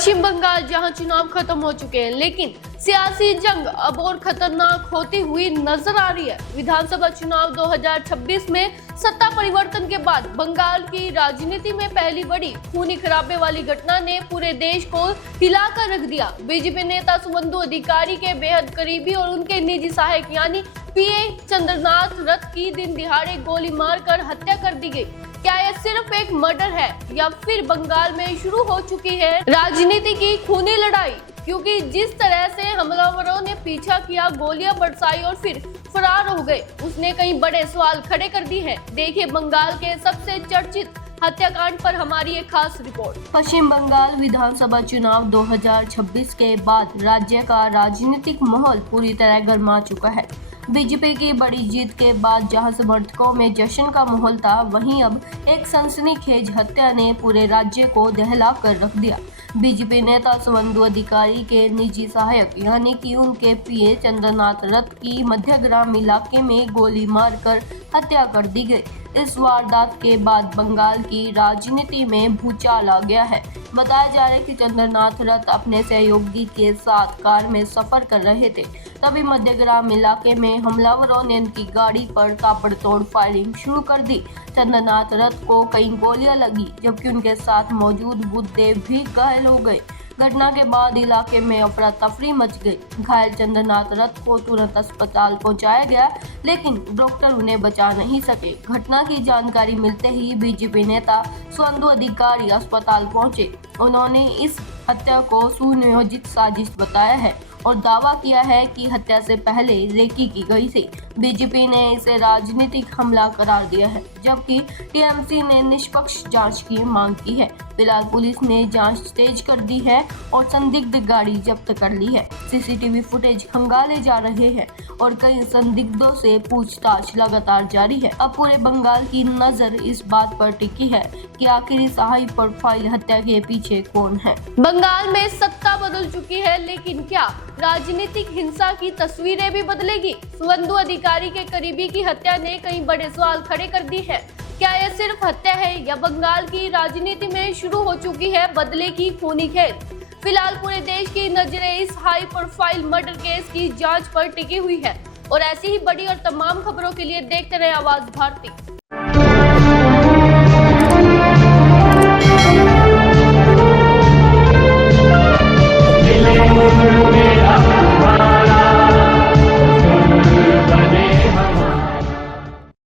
पश्चिम बंगाल जहां चुनाव खत्म हो चुके हैं, लेकिन सियासी जंग अब और खतरनाक होती हुई नजर आ रही है। विधानसभा चुनाव 2026 में सत्ता परिवर्तन के बाद बंगाल की राजनीति में पहली बड़ी खूनी खराबे वाली घटना ने पूरे देश को हिलाकर रख दिया। बीजेपी नेता सुवेंदु अधिकारी के बेहद करीबी और उनके निजी सहायक यानी पीए चंद्रनाथ रथ की दिन दिहाड़े गोली मारकर हत्या कर दी गई। क्या यह सिर्फ एक मर्डर है या फिर बंगाल में शुरू हो चुकी है राजनीति की खूनी लड़ाई? क्योंकि जिस तरह से हमलावरों ने पीछा किया, गोलियां बरसाई और फिर फरार हो गए, उसने कई बड़े सवाल खड़े कर दिए हैं। देखिए बंगाल के सबसे चर्चित हत्याकांड पर हमारी एक खास रिपोर्ट। पश्चिम बंगाल विधानसभा चुनाव 2026 के बाद राज्य का राजनीतिक माहौल पूरी तरह गर्मा चुका है। बीजेपी की बड़ी जीत के बाद जहां समर्थकों में जश्न का माहौल था, वहीं अब एक सनसनीखेज हत्या ने पूरे राज्य को दहला कर रख दिया। बीजेपी नेता सुवेंदु अधिकारी के निजी सहायक यानी कि उनके पीए चंद्रनाथ रथ की मध्यग्राम इलाके में गोली मारकर हत्या कर दी गई। इस वारदात के बाद बंगाल की राजनीति में भूचाल आ गया है। बताया जा रहा है कि चंद्रनाथ रथ अपने सहयोगी के साथ कार में सफर कर रहे थे, तभी मध्यग्राम इलाके में हमलावरों ने उनकी गाड़ी पर ताबड़तोड़ फायरिंग शुरू कर दी। चंद्रनाथ रथ को कई गोलियां लगी, जबकि उनके साथ मौजूद बुद्धदेव भी घायल हो गए। घटना के बाद इलाके में अफरा तफरी मच गई। घायल चंद्रनाथ रथ को तुरंत अस्पताल पहुंचाया गया, लेकिन डॉक्टर उन्हें बचा नहीं सके। घटना की जानकारी मिलते ही बीजेपी नेता सुवेंदु अधिकारी अस्पताल पहुंचे। उन्होंने इस हत्या को सुनियोजित साजिश बताया है और दावा किया है कि हत्या से पहले रेकी की गई थी। बीजेपी ने इसे राजनीतिक हमला करार दिया है, जबकि टीएमसी ने निष्पक्ष जांच की मांग की है। फिलहाल पुलिस ने जांच तेज कर दी है और संदिग्ध गाड़ी जब्त कर ली है। सीसीटीवी फुटेज खंगाले जा रहे हैं और कई संदिग्धों से पूछताछ लगातार जारी है। अब पूरे बंगाल की नजर इस बात पर टिकी है कि आखिर इस हाई प्रोफाइल हत्या के पीछे कौन है। बंगाल में सत्ता बदल चुकी है, लेकिन क्या राजनीतिक हिंसा की तस्वीरें भी बदलेगी? सुवेंदु अधिकारी के करीबी की हत्या ने कई बड़े सवाल खड़े कर दी है। क्या यह सिर्फ हत्या है या बंगाल की राजनीति में शुरू हो चुकी है बदले की खूनी खेल? फिलहाल पूरे देश की नजरें इस हाई प्रोफाइल मर्डर केस की जांच पर टिकी हुई है और ऐसी ही बड़ी और तमाम खबरों के लिए देखते रहे आवाज भारती।